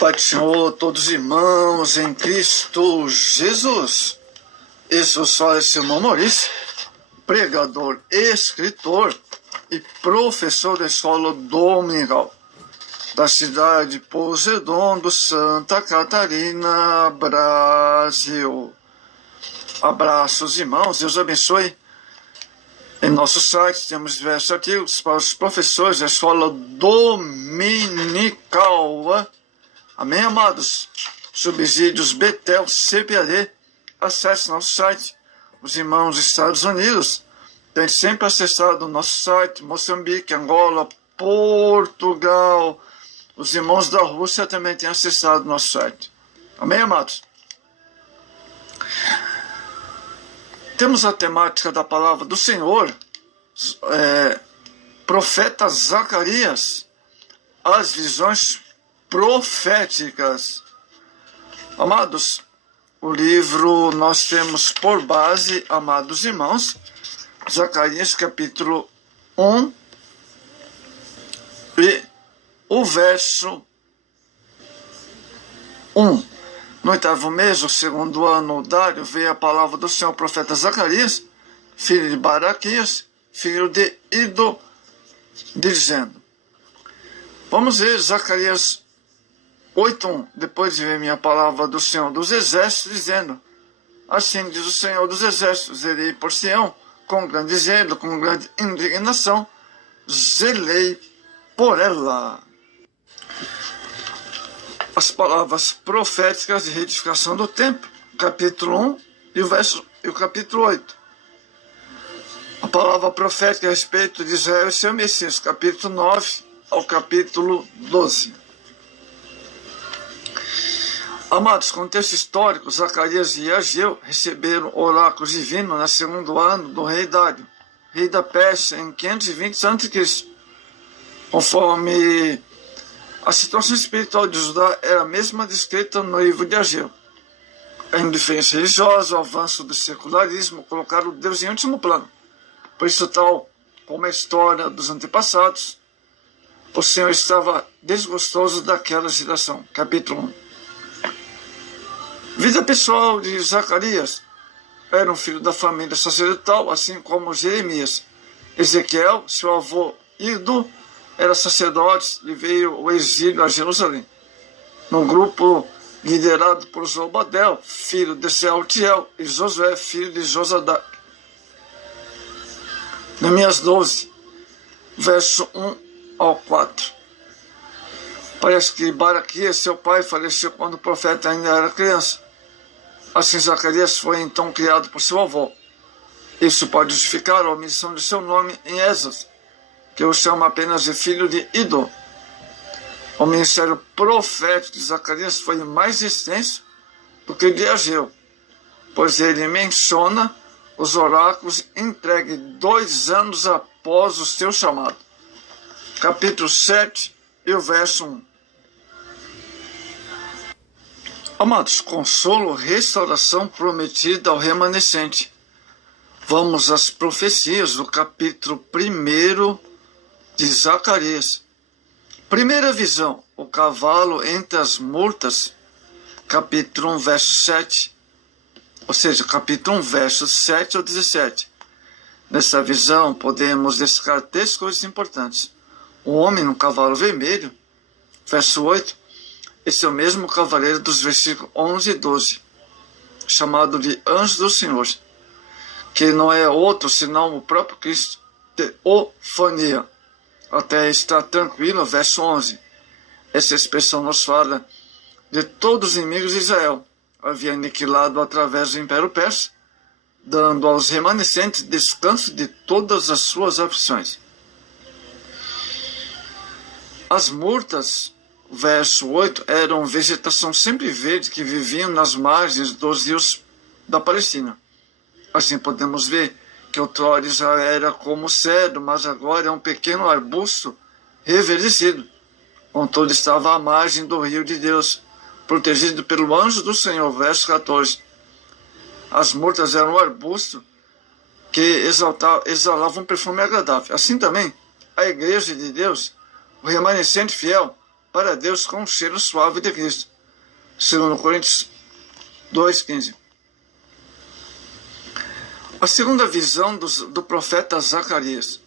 Pai do Senhor, todos os irmãos em Cristo Jesus. Eu sou seu irmão Maurício, pregador, escritor e professor da escola dominical da cidade de Pouso Redondo, Santa Catarina, Brasil. Abraços, irmãos, Deus abençoe. Em nosso site temos diversos artigos para os professores da escola dominical. Amém, amados? Subsídios Betel, CPAD. Acesse nosso site. Os irmãos dos Estados Unidos têm sempre acessado o nosso site. Moçambique, Angola, Portugal. Os irmãos da Rússia também têm acessado o nosso site. Amém, amados? Temos a temática da palavra do Senhor, profeta Zacarias, as visões proféticas. Amados, o livro nós temos por base, amados irmãos, Zacarias capítulo 1 e o verso 1. No 8º mês, o segundo ano dário, veio a palavra do Senhor, profeta Zacarias, filho de Baraquias, filho de Ido, dizendo. Vamos ver Zacarias 8:1. Depois de ver minha palavra do Senhor dos Exércitos, dizendo: assim diz o Senhor dos Exércitos, zelei por Sião, com grande zelo, com grande indignação, zelei por ela. As palavras proféticas de reedificação do templo, capítulo 1 e o capítulo 8. A palavra profética a respeito de Israel e seu Messias, capítulo 9 ao capítulo 12. Amados, contexto histórico, Zacarias e Ageu receberam oráculos divinos no segundo ano do rei Dário, rei da Pérsia, em 520 a.C. Conforme a situação espiritual de Judá era a mesma descrita no livro de Ageu. A indiferença religiosa, o avanço do secularismo colocaram Deus em último plano. Por isso, tal como a história dos antepassados, o Senhor estava desgostoso daquela geração. Capítulo 1. Vida pessoal de Zacarias. Era um filho da família sacerdotal, assim como Jeremias. Ezequiel, seu avô Ido, era sacerdote e veio o exílio a Jerusalém. Num grupo liderado por Zorobabel, filho de Sealtiel, e Josué, filho de Josadac. Neemias 12, verso 1 ao 4. Parece que Baraquias, seu pai, faleceu quando o profeta ainda era criança. Assim, Zacarias foi então criado por seu avô. Isso pode justificar a omissão de seu nome em Esdras, que o chama apenas de filho de Ido. O ministério profético de Zacarias foi mais extenso do que o de Ageu, pois ele menciona os oráculos entregues 2 anos após o seu chamado. Capítulo 7 e o verso 1. Amados, consolo, restauração prometida ao remanescente. Vamos às profecias do capítulo 1 de Zacarias. Primeira visão, o cavalo entre as murtas, capítulo 1, verso 7, ou seja, capítulo 1, versos 7 ao 17. Nessa visão, podemos destacar 3 coisas importantes. O homem no cavalo vermelho, verso 8, esse é o mesmo cavaleiro dos versículos 11 e 12, chamado de anjo do Senhor, que não é outro senão o próprio Cristo, teofania. Até estar tranquilo, verso 11. Essa expressão nos fala de todos os inimigos de Israel. Havia aniquilado através do Império Persa, dando aos remanescentes descanso de todas as suas aflições. As murtas, verso 8, eram vegetação sempre verde que viviam nas margens dos rios da Palestina. Assim podemos ver que outrora Israel era como cedro, mas agora é um pequeno arbusto reverdecido. Contudo, estava à margem do rio de Deus, protegido pelo anjo do Senhor, verso 14. As murtas eram um arbusto que exalava um perfume agradável. Assim também, a igreja de Deus, o remanescente fiel, para Deus com o cheiro suave de Cristo. 2 Coríntios 2,15. A segunda visão do profeta Zacarias.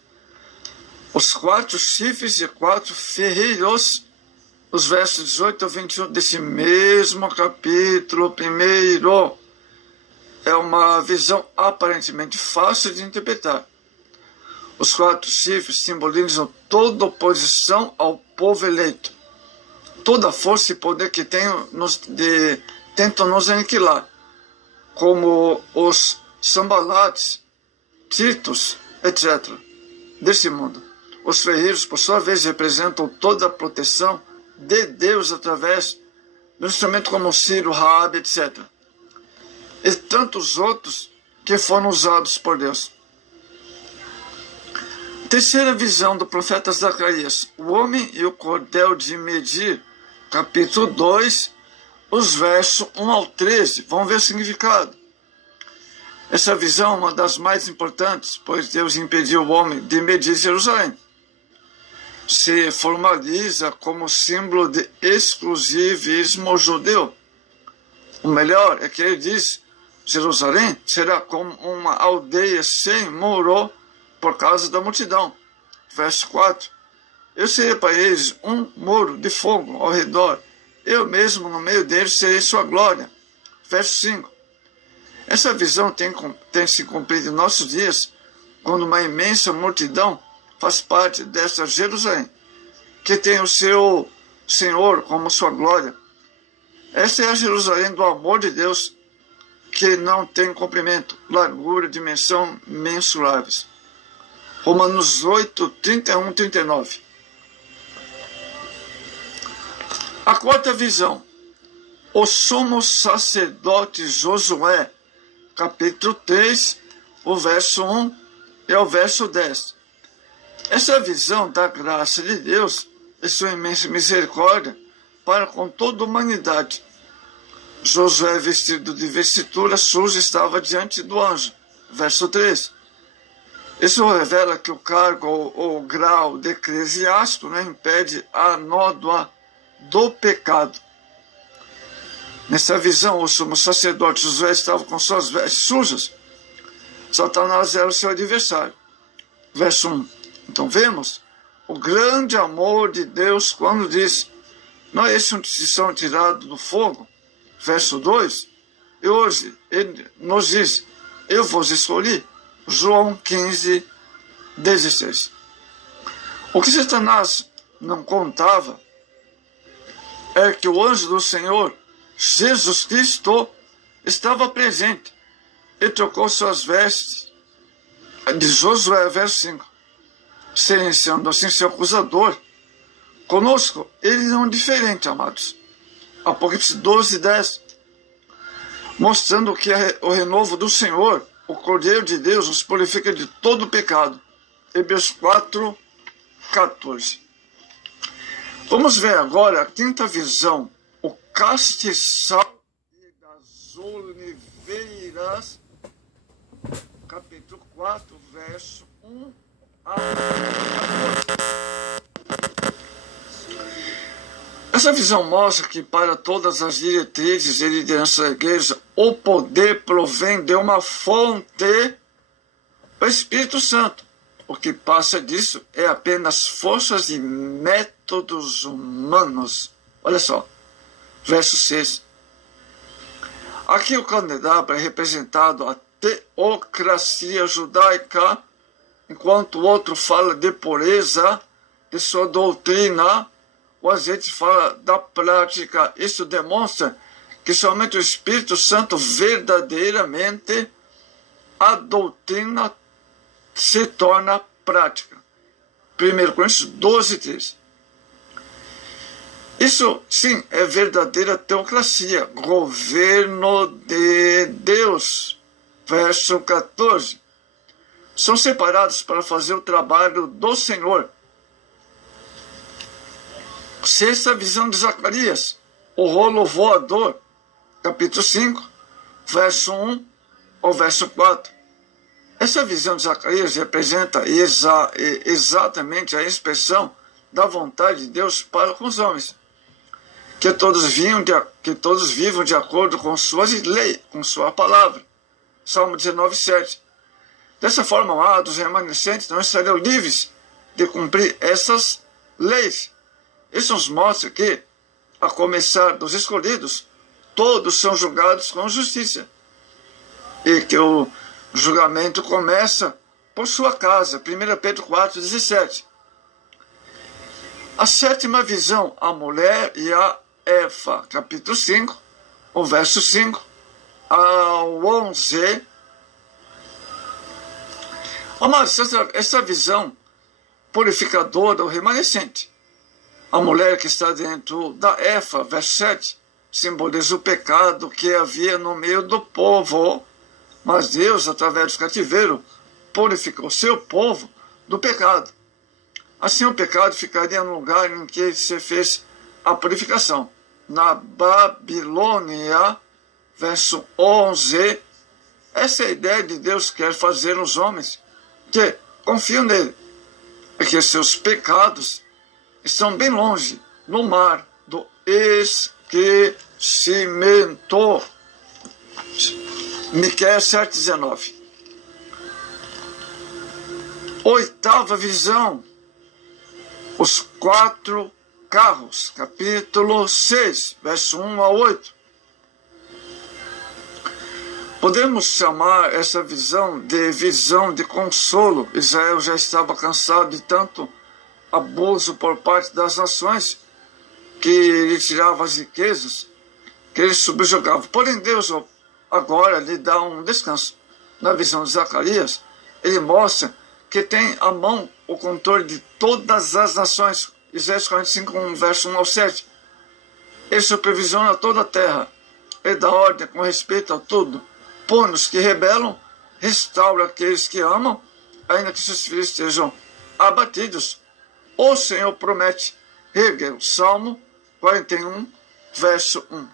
Os 4 chifres e 4 ferreiros, os versos 18 a 21 desse mesmo capítulo 1. É uma visão aparentemente fácil de interpretar. Os 4 chifres simbolizam toda oposição ao povo eleito, toda força e poder que tentam nos aniquilar, como os Sambalates, Titos, etc., desse mundo. Os ferreiros, por sua vez, representam toda a proteção de Deus através do instrumento como Ciro, Raabe, etc., e tantos outros que foram usados por Deus. Terceira visão do profeta Zacarias, o homem e o cordel de medir, capítulo 2, os versos 1 ao 13. Vamos ver o significado. Essa visão é uma das mais importantes, pois Deus impediu o homem de medir Jerusalém. Se formaliza como símbolo de exclusivismo judeu. O melhor é que ele diz: Jerusalém será como uma aldeia sem muro por causa da multidão. Verso 4. Eu serei para eles um muro de fogo ao redor. Eu mesmo no meio deles serei sua glória. Verso 5. Essa visão tem se cumprido em nossos dias, quando uma imensa multidão faz parte dessa Jerusalém, que tem o seu Senhor como sua glória. Essa é a Jerusalém do amor de Deus, que não tem comprimento, largura, dimensão mensuráveis. Romanos 8, 31, 39. A quarta visão. O sumo sacerdote Josué, capítulo 3, o verso 1 e o verso 10. Essa visão da graça de Deus e sua imensa misericórdia para com toda a humanidade. Josué, vestido de vestitura suja, estava diante do anjo. Verso 3. Isso revela que o cargo ou grau de eclesiástico impede a nódoa do pecado. Nessa visão, o sumo sacerdote Josué estava com suas vestes sujas. Satanás era o seu adversário. Verso 1. Então vemos o grande amor de Deus quando diz: não é esse que são tirados do fogo? Verso 2. E hoje ele nos diz: eu vos escolhi. João 15, 16. O que Satanás não contava é que o anjo do Senhor, Jesus Cristo, estava presente e trocou suas vestes. De Josué, verso 5. Silenciando assim seu acusador. Conosco, ele não é diferente, amados. Apocalipse 12, 10. Mostrando que o renovo do Senhor, o Cordeiro de Deus, nos purifica de todo o pecado. Hebreus 4, 14. Vamos ver agora a quinta visão. O castiçal das oliveiras, capítulo 4, verso 1 a 14. Essa visão mostra que para todas as diretrizes e liderança da igreja, o poder provém de uma fonte, o Espírito Santo. O que passa disso é apenas forças e métodos humanos. Olha só, verso 6. Aqui o candelabro é representado a teocracia judaica, enquanto o outro fala de pureza de sua doutrina. O azeite fala da prática. Isso demonstra que somente o Espírito Santo verdadeiramente a doutrina se torna prática. 1 Coríntios 12, 13. Isso, sim, é verdadeira teocracia, governo de Deus. Verso 14. São separados para fazer o trabalho do Senhor. Sexta visão de Zacarias, o rolo voador, capítulo 5, verso 1 ao verso 4. Essa visão de Zacarias representa exatamente a expressão da vontade de Deus para com os homens, que todos vivam de acordo com suas leis, com sua palavra. Salmo 19, 7. Dessa forma, amados, os remanescentes não estariam livres de cumprir essas leis. Isso nos mostra que, a começar dos escolhidos, todos são julgados com justiça, e que o julgamento começa por sua casa. 1 Pedro 4, 17. A sétima visão, a mulher e a Eva, capítulo 5, o verso 5 ao 11. Amados, essa visão purificadora do remanescente, a mulher que está dentro da Eva, verso 7, simboliza o pecado que havia no meio do povo, mas Deus, através do cativeiro, purificou seu povo do pecado. Assim o pecado ficaria no lugar em que se fez a purificação. Na Babilônia, verso 11, essa é a ideia de Deus quer fazer nos homens que confiam nele, e que seus pecados estão bem longe, no mar do esquecimento. Miqueias 7,19. Oitava visão, os 4 carros, capítulo 6, verso 1 a 8. Podemos chamar essa visão de consolo. Israel já estava cansado de tanto abuso por parte das nações, que lhe tirava as riquezas, que ele subjugava. Porém, Deus agora lhe dá um descanso. Na visão de Zacarias, ele mostra que tem à mão o controle de todas as nações. Isaías 45, verso 1 ao 7. Ele supervisiona toda a terra. Ele dá ordem com respeito a tudo. Pune os que rebelam, restaura aqueles que amam, ainda que seus filhos estejam abatidos. O Senhor promete. Hegel, Salmo 41, verso 1.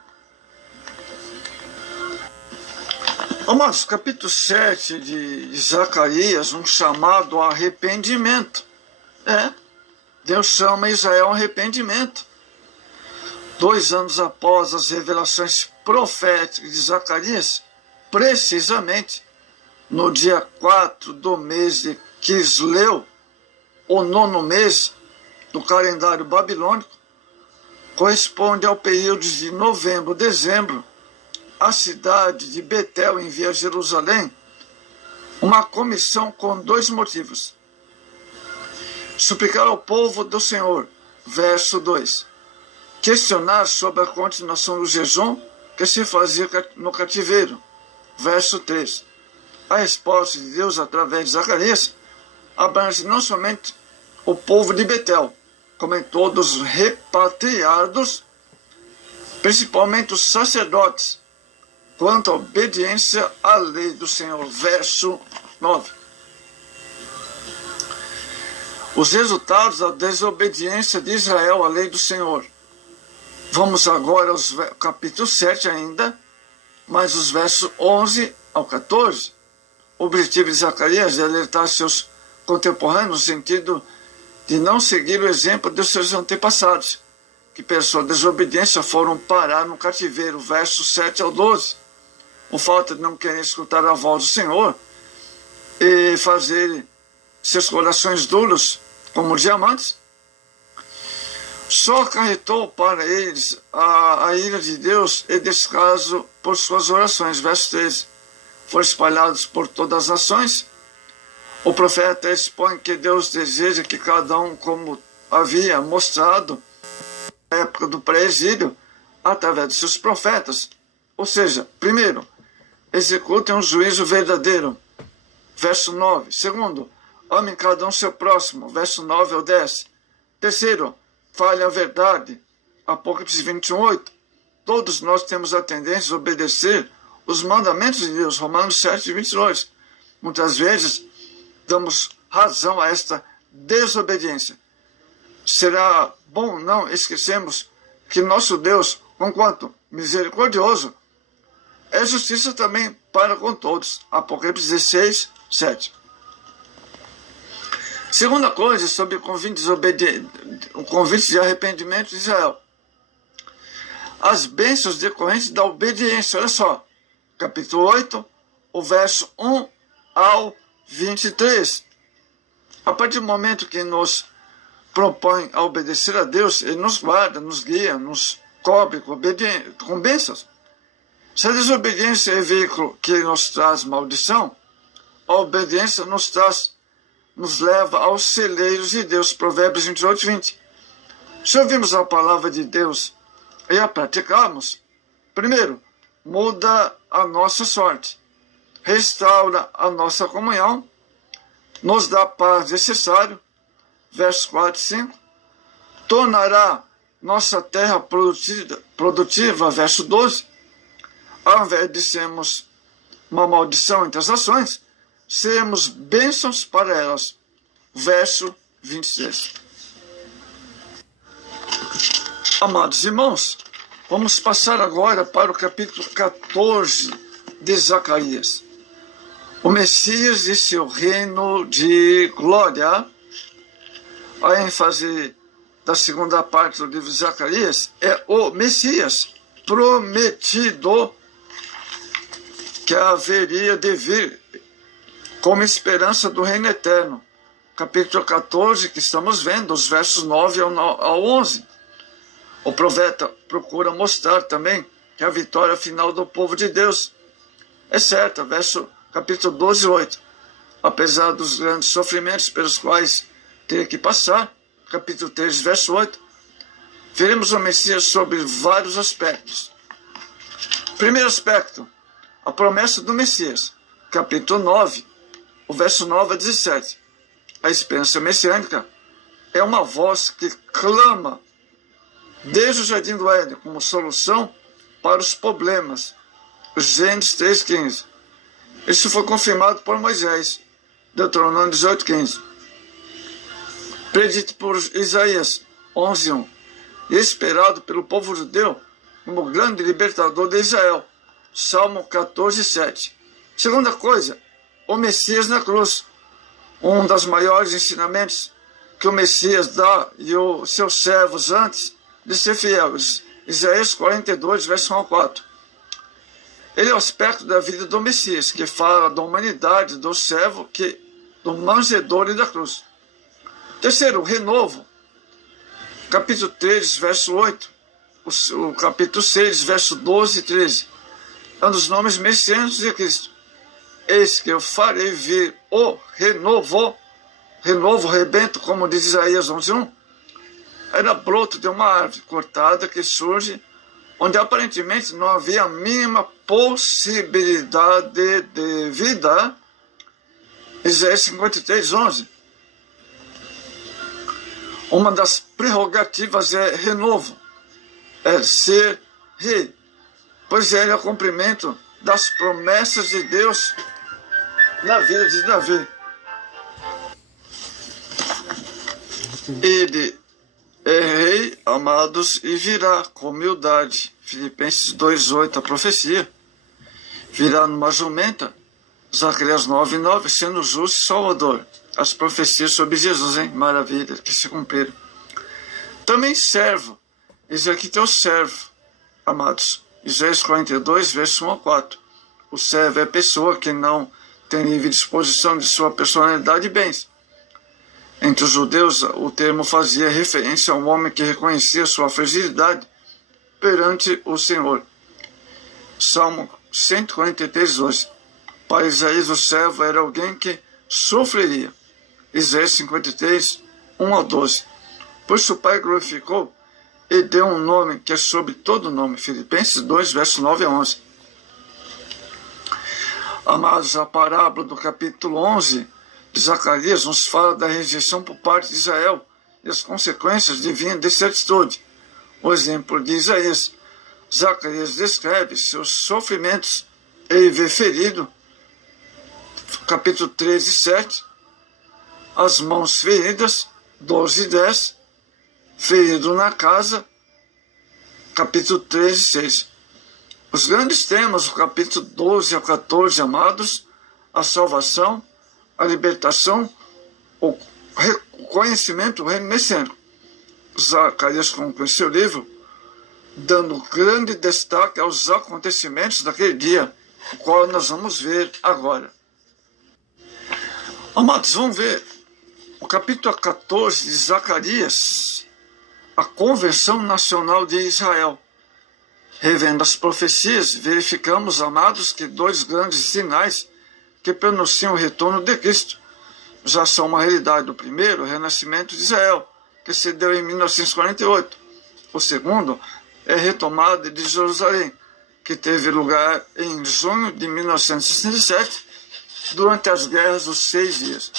Amados, capítulo 7 de Zacarias, um chamado ao arrependimento. Deus chama Israel ao arrependimento. 2 anos após as revelações proféticas de Zacarias, precisamente no dia 4 do mês de Quisleu, o 9º mês do calendário babilônico, corresponde ao período de novembro, dezembro, a cidade de Betel envia a Jerusalém uma comissão com 2 motivos. Suplicar ao povo do Senhor, verso 2. Questionar sobre a continuação do jejum que se fazia no cativeiro, verso 3. A resposta de Deus através de Zacarias abrange não somente o povo de Betel, como em todos os repatriados, principalmente os sacerdotes, quanto à obediência à lei do Senhor, verso 9. Os resultados da desobediência de Israel à lei do Senhor. Vamos agora ao capítulo 7 ainda, mas os versos 11 ao 14. O objetivo de Zacarias é alertar seus contemporâneos no sentido de não seguir o exemplo de seus antepassados, que pela sua desobediência foram parar no cativeiro, versos 7 ao 12. Por falta de não querer escutar a voz do Senhor e fazer seus corações duros como diamantes, só acarretou para eles a ira de Deus e descaso por suas orações. Verso 13. Foram espalhados por todas as nações. O profeta expõe que Deus deseja que cada um, como havia mostrado na época do pré-exílio, através de seus profetas. Ou seja, primeiro, executem um juízo verdadeiro. Verso 9. Segundo, amem cada um seu próximo. Verso 9 ao 10. Terceiro, fale a verdade. Apocalipse 21, 8. Todos nós temos a tendência a obedecer os mandamentos de Deus. Romanos 7, 22. Muitas vezes damos razão a esta desobediência. Será bom não esquecermos que nosso Deus, conquanto misericordioso, é justiça também para com todos. Apocalipse 16, 7. Segunda coisa, sobre o convite de arrependimento de Israel. As bênçãos decorrentes da obediência. Olha só, capítulo 8, o verso 1 ao 23. A partir do momento que nos propõe a obedecer a Deus, Ele nos guarda, nos guia, nos cobre com bênçãos. Se a desobediência é veículo que nos traz maldição, a obediência nos leva aos celeiros de Deus. Provérbios 28, 20. Se ouvirmos a palavra de Deus e a praticarmos, primeiro, muda a nossa sorte, restaura a nossa comunhão, nos dá paz necessária, versos 4 e 5, tornará nossa terra produtiva, verso 12, ao invés de sermos uma maldição entre as nações, seremos bênçãos para elas, verso 26. Amados irmãos, vamos passar agora para o capítulo 14 de Zacarias. O Messias e seu reino de glória. A ênfase da segunda parte do livro de Zacarias é o Messias prometido que haveria de vir como esperança do reino eterno. Capítulo 14, que estamos vendo, os versos 9 ao 11. O profeta procura mostrar também que a vitória final do povo de Deus é certa. Capítulo 12, 8. Apesar dos grandes sofrimentos pelos quais teria que passar, capítulo 3, verso 8, veremos o Messias sobre vários aspectos. Primeiro aspecto, a promessa do Messias. Capítulo 9, o verso 9 a 17. A esperança messiânica é uma voz que clama desde o Jardim do Éden como solução para os problemas. Gênesis 3,15. Isso foi confirmado por Moisés, Deuteronômio 18,15. Predito por Isaías 11,1. E esperado pelo povo judeu como grande libertador de Israel, Salmo 14,7. Segunda coisa, o Messias na cruz. Um dos maiores ensinamentos que o Messias dá e os seus servos antes de ser fiéis. Isaías 42, verso 1 ao 4. Ele é o aspecto da vida do Messias, que fala da humanidade, do servo, do manjedor e da cruz. Terceiro, o renovo. Capítulo 3, verso 8. O capítulo 6, verso 12 e 13. É um dos nomes messiânicos de Cristo. Eis que eu farei vir o renovo, rebento, como diz Isaías 11:1. Era broto de uma árvore cortada que surge onde aparentemente não havia a mínima possibilidade de vida. Isaías 53:11. Uma das prerrogativas é renovo, é ser rei, pois ele é o cumprimento das promessas de Deus na vida de Davi. Ele é rei, amados, e virá com humildade. Filipenses 2,8, a profecia. Virá numa jumenta. Zacarias 9,9, sendo justo e salvador. As profecias sobre Jesus, hein? Maravilha, que se cumpriram. Também servo. Esse aqui tem o servo, amados. Isaías 42, verso 1 a 4. O servo é a pessoa que não tem livre disposição de sua personalidade e bens. Entre os judeus, o termo fazia referência a um homem que reconhecia sua fragilidade perante o Senhor. Salmo 143, 12. Para Isaías, o servo era alguém que sofreria. Isaías 53, 1 ao 12. Pois o Pai glorificou e deu um nome que é sobre todo nome. Filipenses 2, verso 9 a 11. Amados, a parábola do capítulo 11 de Zacarias nos fala da rejeição por parte de Israel e as consequências divinas dessa atitude. O exemplo de Isaías. Zacarias descreve seus sofrimentos. Ele vê ferido, capítulo 13, 7, as mãos feridas, 12 e 10, ferido na casa, capítulo 13, 6. Os grandes temas do capítulo 12 a 14, amados, a salvação, a libertação, o conhecimento messiânico. Zacarias conclui seu livro dando grande destaque aos acontecimentos daquele dia, o qual nós vamos ver agora. Amados, vamos ver o capítulo 14 de Zacarias, a conversão nacional de Israel. Revendo as profecias, verificamos, amados, que dois grandes sinais que pronunciam o retorno de Cristo já são uma realidade. O primeiro, o renascimento de Israel, que se deu em 1948. O segundo é a retomada de Jerusalém, que teve lugar em junho de 1967, durante as guerras dos 6 dias.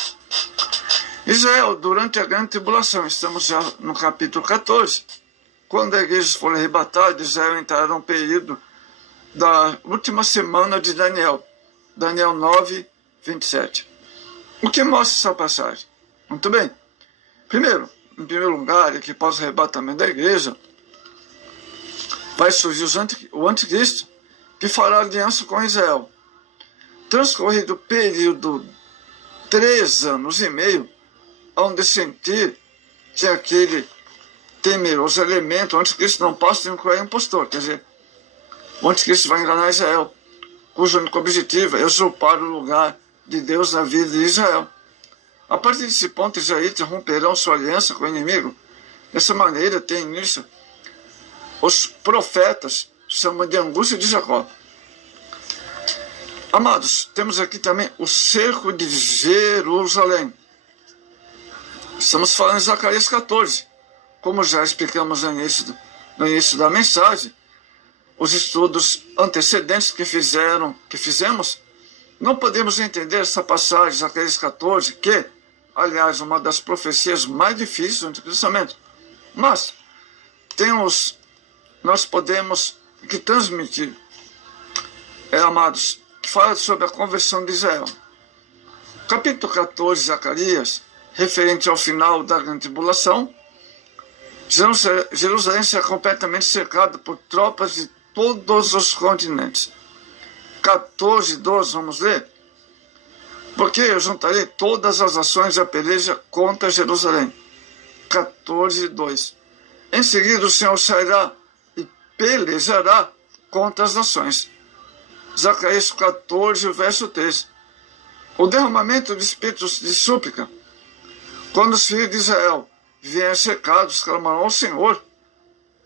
Israel, durante a grande tribulação, estamos já no capítulo 14, quando a igreja foi arrebatada, Israel entrará no período da última semana de Daniel, Daniel 9, 27. O que mostra essa passagem? Muito bem. Primeiro, em primeiro lugar, que após o arrebatamento da igreja, vai surgir o anticristo, que fará aliança com Israel. Transcorrido o período 3 anos e meio, onde sentir que aquele temeroso elemento, o anticristo, não passa de um cruel impostor. Quer dizer, o anticristo vai enganar Israel, cujo único objetivo é usurpar o lugar de Deus na vida de Israel. A partir desse ponto, israelitas romperão sua aliança com o inimigo. Dessa maneira, tem início os profetas, chamam de angústia de Jacó. Amados, temos aqui também o cerco de Jerusalém. Estamos falando de Zacarias 14. Como já explicamos no início da mensagem, os estudos antecedentes que fizemos, não podemos entender essa passagem de Zacarias 14, que, aliás, uma das profecias mais difíceis do Antigo Testamento. Mas nós podemos que transmitir, amados, que fala sobre a conversão de Israel. Capítulo 14 de Zacarias, referente ao final da grande tribulação, Jerusalém será completamente cercada por tropas de todos os continentes. 14:12, vamos ler? Porque eu juntarei todas as ações da peleja contra Jerusalém. 14:2. Em seguida o Senhor sairá e pelejará contra as nações. Zacarias 14, verso 3. O derramamento de espíritos de súplica. Quando os filhos de Israel vierem cercados, clamarão ao Senhor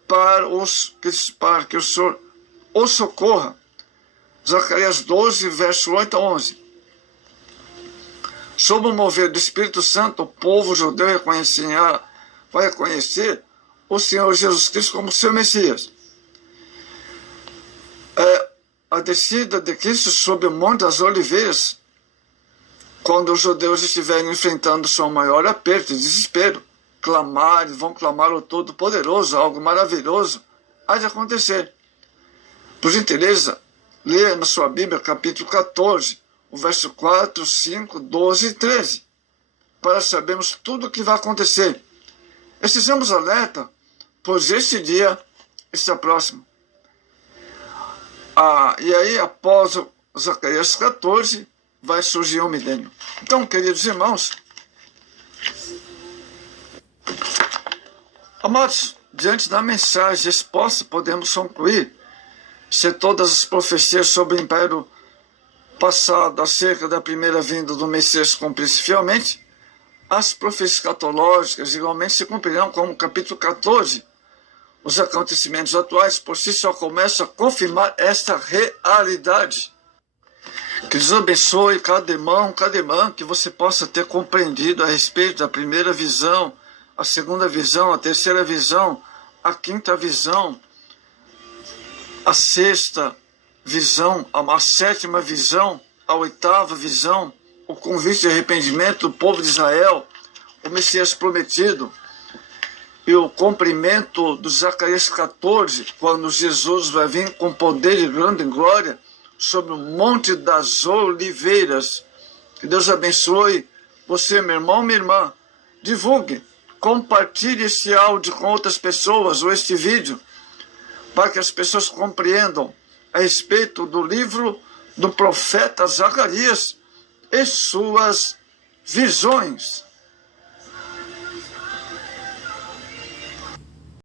para que o Senhor os socorra. Zacarias 12, verso 8 a 11. Sob o mover do Espírito Santo, o povo judeu vai reconhecer o Senhor Jesus Cristo como seu Messias. A descida de Cristo sobre o Monte das Oliveiras, quando os judeus estiverem enfrentando seu maior aperto e desespero, vão clamar ao Todo-Poderoso, algo maravilhoso há de acontecer. Por gentileza, leia na sua Bíblia capítulo 14, o verso 4, 5, 12 e 13, para sabermos tudo o que vai acontecer. Estejamos alerta, pois este dia está próximo. E aí, após Zacarias 14, vai surgir o milênio. Então, queridos irmãos, amados, diante da mensagem exposta, podemos concluir se todas as profecias sobre o império passado acerca da primeira vinda do Messias se cumprissem fielmente, as profecias escatológicas igualmente se cumprirão, como o capítulo 14. Os acontecimentos atuais por si só começam a confirmar esta realidade. Que Deus abençoe cada irmão, cada irmã, que você possa ter compreendido a respeito da primeira visão, a segunda visão, a terceira visão, a quinta visão, a sexta visão, a sétima visão, a oitava visão, o convite de arrependimento do povo de Israel, o Messias prometido, e o cumprimento do Zacarias 14, quando Jesus vai vir com poder e grande glória sobre o Monte das Oliveiras. Que Deus abençoe você, meu irmão, minha irmã. Divulgue, compartilhe esse áudio com outras pessoas, ou este vídeo, para que as pessoas compreendam a respeito do livro do profeta Zacarias e suas visões.